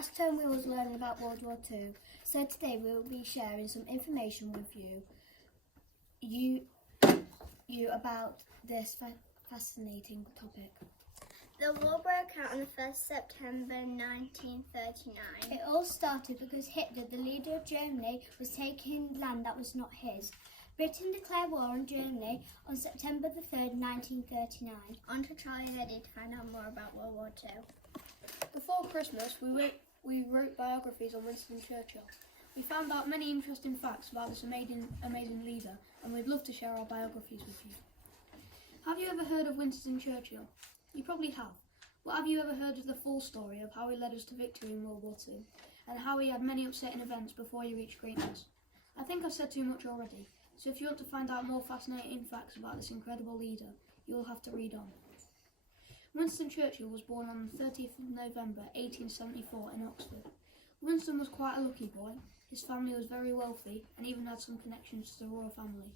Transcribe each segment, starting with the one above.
Last time we was learning about World War II, so today we will be sharing some information with you about this fascinating topic. The war broke out on the 1st September 1939. It all started because Hitler, the leader of Germany, was taking land that was not his. Britain declared war on Germany on September the 3rd, 1939. On to Charlie and Eddie to find out more about World War II. Before Christmas, we wrote biographies on Winston Churchill. We found out many interesting facts about this amazing leader, and we'd love to share our biographies with you. Have you ever heard of Winston Churchill? You probably have. But have you ever heard of the full story of how he led us to victory in World War II, and how he had many upsetting events before he reached greatness? I think I've said too much already, so if you want to find out more fascinating facts about this incredible leader, you will have to read on. Winston Churchill was born on the 30th of November 1874 in Oxford. Winston was quite a lucky boy. His family was very wealthy and even had some connections to the royal family.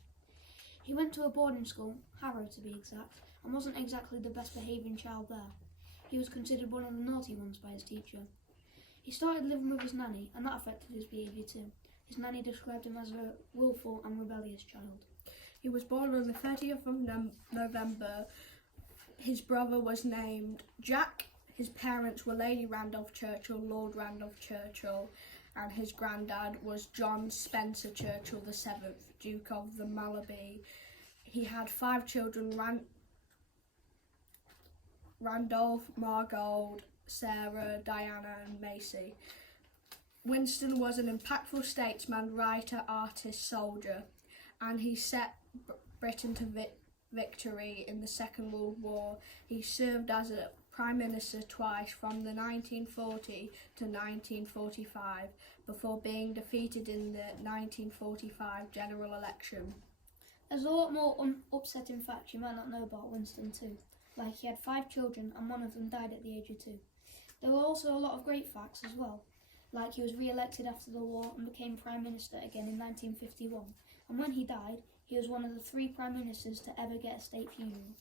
He went to a boarding school, Harrow to be exact, and wasn't exactly the best behaving child there. He was considered one of the naughty ones by his teacher. He started living with his nanny, and that affected his behaviour too. His nanny described him as a willful and rebellious child. He was born on the 30th of November. His brother was named Jack. His parents were Lady Randolph Churchill, Lord Randolph Churchill, and his granddad was John Spencer Churchill the 7th, Duke of the Malaby. He had 5 children, Randolph, Margold, Sarah, Diana and Macy. Winston was an impactful statesman, writer, artist, soldier, and he set Britain to victory in the Second World War. He served as a Prime Minister twice from the 1940 to 1945 before being defeated in the 1945 general election. There's a lot more upsetting facts you might not know about Winston too. Like he had 5 children and one of them died at the age of 2. There were also a lot of great facts as well. Like he was re-elected after the war and became Prime Minister again in 1951. And when he died, he was one of the 3 Prime Ministers to ever get a state funeral.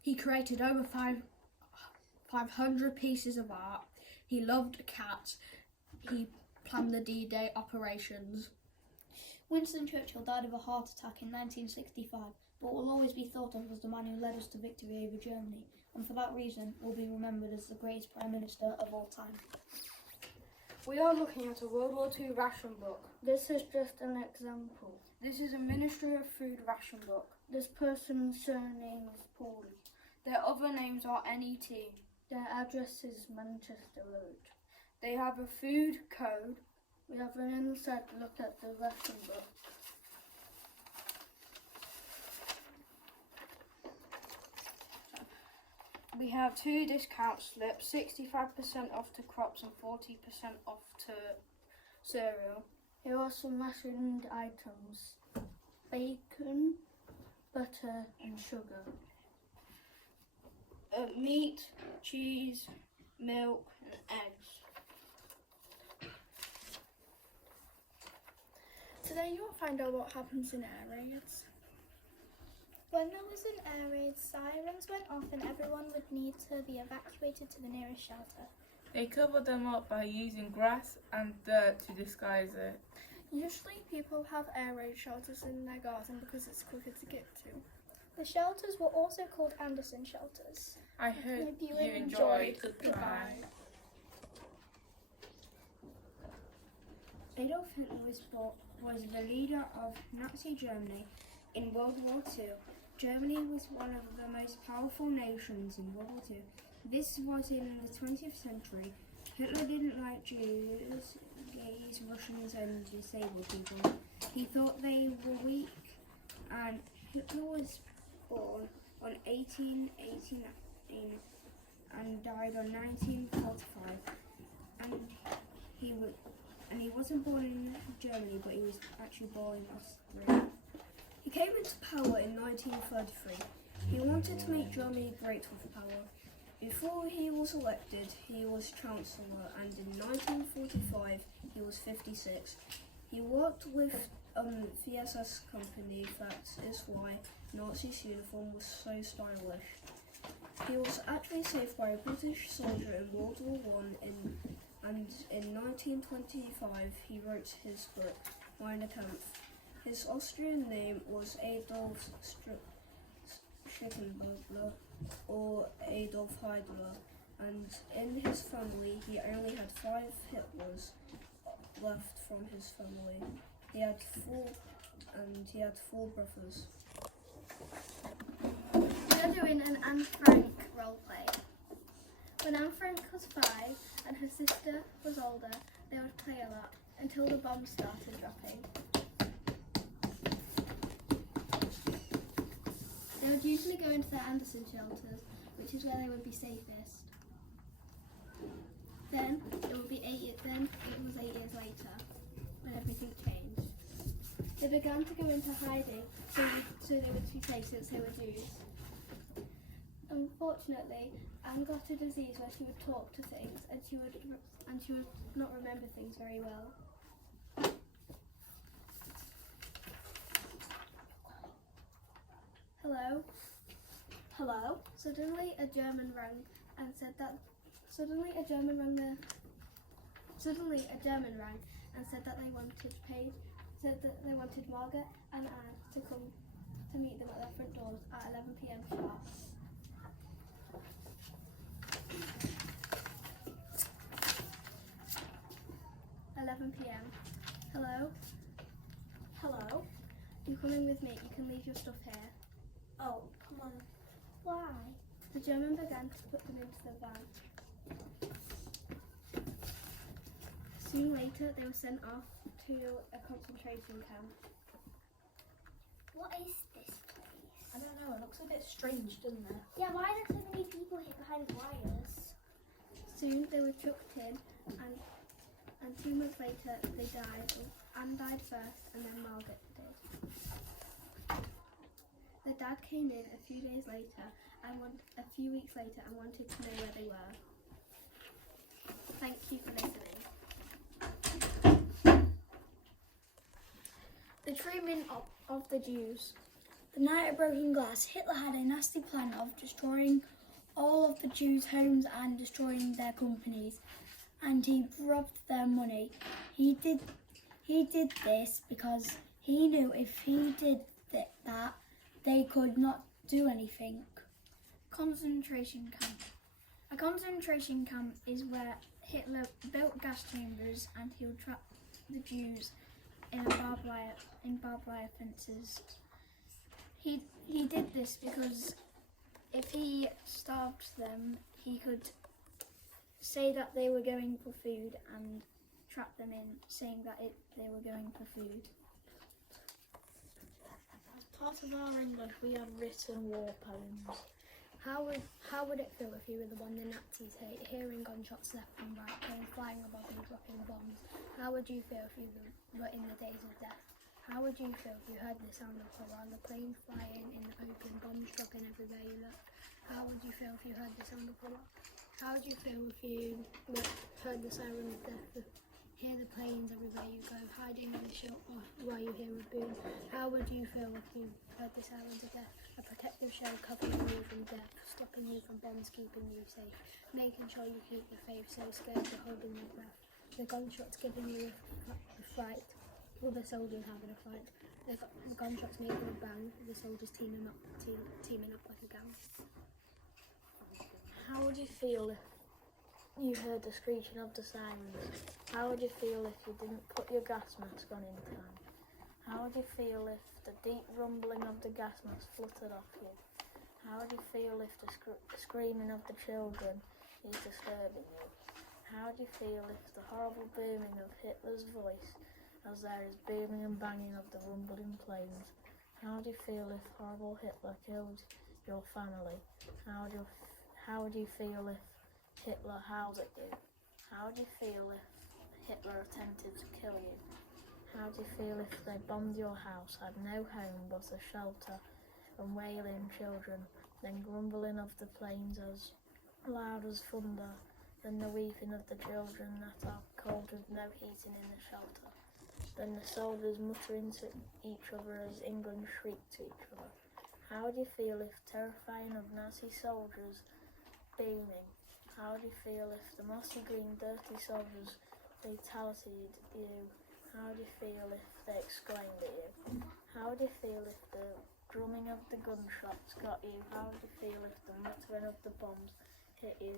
He created over 500 pieces of art. He loved cats. He planned the D-Day operations. Winston Churchill died of a heart attack in 1965, but will always be thought of as the man who led us to victory over Germany, and for that reason will be remembered as the greatest Prime Minister of all time. We are looking at a World War II ration book. This is just an example. This is a Ministry of Food ration book. This person's surname is Paulie. Their other names are NET. Their address is Manchester Road. They have a food code. We have an inside look at the ration book. We have 2 discount slips, 65% off to crops and 40% off to cereal. Here are some rationed items: bacon, butter and sugar. Meat, cheese, milk and eggs. Today you will find out what happens in air raids. When there was an air raid, sirens went off and everyone would need to be evacuated to the nearest shelter. They covered them up by using grass and dirt to disguise it. Usually people have air raid shelters in their garden because it's quicker to get to. The shelters were also called Anderson shelters. I hope you you enjoyed. Goodbye. Adolf Hitler was the leader of Nazi Germany in World War II. Germany was one of the most powerful nations in World War II. This was in the 20th century. Hitler didn't like Jews, gays, Russians and disabled people. He thought they were weak, and Hitler was born on 1889 and died on 1945. And he wasn't born in Germany, but he was actually born in Austria. He came into power in 1933. He wanted to make Germany great with power. Before he was elected, he was Chancellor, and in 1945 he was 56. He worked with the SS company, that is why Nazi's uniform was so stylish. He was actually saved by a British soldier in World War I in and in 1925 he wrote his book Mein Kampf. His Austrian name was Adolf Schickenbugler or Adolf Hitler, and in his family he only had 5 Hitlers left from his family. He had four brothers. We're doing an Anne Frank roleplay. When Anne Frank was 5 and her sister was older, they would play a lot until the bombs started dropping. They would usually go into their Anderson shelters, which is where they would be safest. Then it was 8 years later when everything changed. They began to go into hiding so they would be safe since they were Jews. Unfortunately, Anne got a disease where she would talk to things and she would not remember things very well. Hello? Hello? Suddenly a German rang and said that they wanted Margaret and Anne to come to meet them at their front doors at 11 p.m. sharp. Hello? Hello? You coming with me? You can leave your stuff here. Oh, come on. Why? The German began to put them into the van. Soon later, they were sent off to a concentration camp. What is this place? I don't know, it looks a bit strange, doesn't it? Yeah, why are there so many people here behind wires? Soon they were chucked in, and 2 months later they died. Anne died first, and then Margaret did. Their dad came in a few weeks later and wanted to know where they were. Thank you for listening. The treatment of the Jews. The night of broken glass, Hitler had a nasty plan of destroying all of the Jews' homes and destroying their companies, and he robbed their money. He did this because he knew if he did that, they could not do anything. Concentration camp. A concentration camp is where Hitler built gas chambers and he would trap the Jews in barbed wire fences. He did this because if he starved them, he could say that they were going for food and trap them in, saying that they were going for food. As part of our English, we have written war poems. How would it feel if you were the one the Nazis hate, hearing gunshots left and right, planes flying above and dropping bombs? How would you feel if you were in the days of death? How would you feel if you heard the sound of horror, the planes flying in the open, bombs dropping everywhere you looked? How would you feel if you heard the sound of horror? How would you feel if you heard the siren of death, hear the planes everywhere you go, hiding in the shelter while you hear a boom? How would you feel if you heard the sirens of death? A protective shell covering you from death, stopping you from bombs, keeping you safe, making sure you keep your faith, so scared you're holding your breath. The gunshots giving you a fright, all the soldiers having a fight. The gunshots making a bang, the soldiers teaming up like a gang. How would you feel if you heard the screeching of the sirens? How would you feel if you didn't put your gas mask on in time? How would you feel if the deep rumbling of the gas mask fluttered off you? How would you feel if the screaming of the children is disturbing you? How would you feel if the horrible booming of Hitler's voice as there is booming and banging of the rumbling planes? How would you feel if horrible Hitler killed your family? How would you feel if Hitler howled at you? How would you feel if Hitler attempted to kill you? How would you feel if they bombed your house, had no home but a shelter, and wailing children, then grumbling of the planes as loud as thunder, then the weeping of the children that are cold with no heating in the shelter, then the soldiers muttering to each other as England shrieked to each other? How would you feel if terrifying of Nazi soldiers beaming? How would you feel if the mossy green dirty sods fatality'd you? How would you feel if they exclaimed at you? How would you feel if the drumming of the gunshots got you? How would you feel if the muttering of the bombs hit you?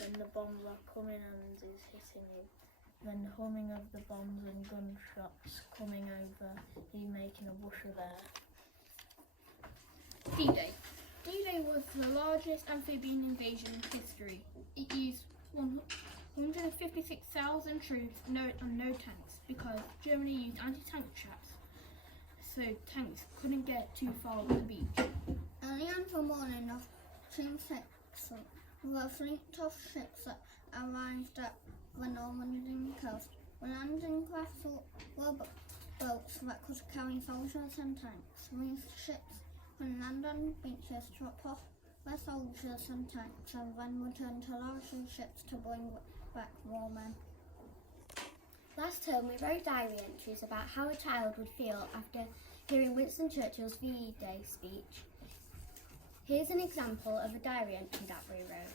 When the bombs are coming and is hitting you. Then the humming of the bombs and gunshots coming over you making a bush of air. D-Day. D-Day was the largest amphibian invasion in history. It used 156,000 troops and no tanks because Germany used anti-tank traps, so tanks couldn't get too far up the beach. Early on the morning of June 6th, there were a fleet of ships that arrived at the Normandy coast. The landing craft were boats that could carry soldiers and tanks. These ships would land on beaches, drop off their soldiers and tanks, and then return to larger ships to bring back more men. Last term we wrote diary entries about how a child would feel after hearing Winston Churchill's VE Day speech. Here's an example of a diary entry that we wrote.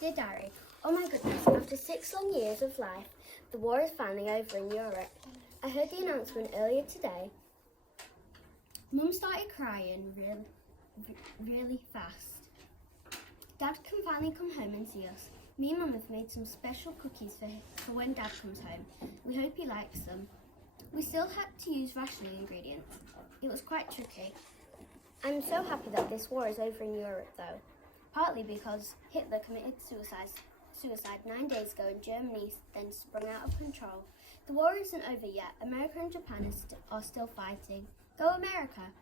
Dear Diary, oh my goodness, after 6 long years of life, the war is finally over in Europe. I heard the announcement earlier today. Mum started crying really fast. Dad can finally come home and see us. Me and Mum have made some special cookies for when Dad comes home. We hope he likes them. We still had to use rationing ingredients. It was quite tricky. I'm so happy that this war is over in Europe though, partly because Hitler committed suicide 9 days ago and Germany then sprung out of control. The war isn't over yet. America and Japan are still fighting. Go America!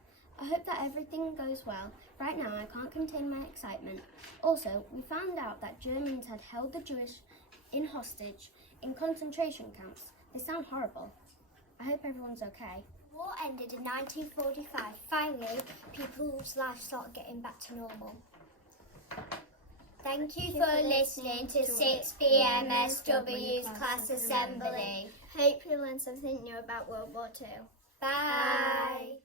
I hope that everything goes well. Right now I can't contain my excitement. Also, we found out that Germans had held the Jewish in hostage in concentration camps. They sound horrible. I hope everyone's okay. War ended in 1945. Finally, people's lives started getting back to normal. Thank you for listening to 6pm SW's class assembly. Hope you learned something new about World War II. Bye.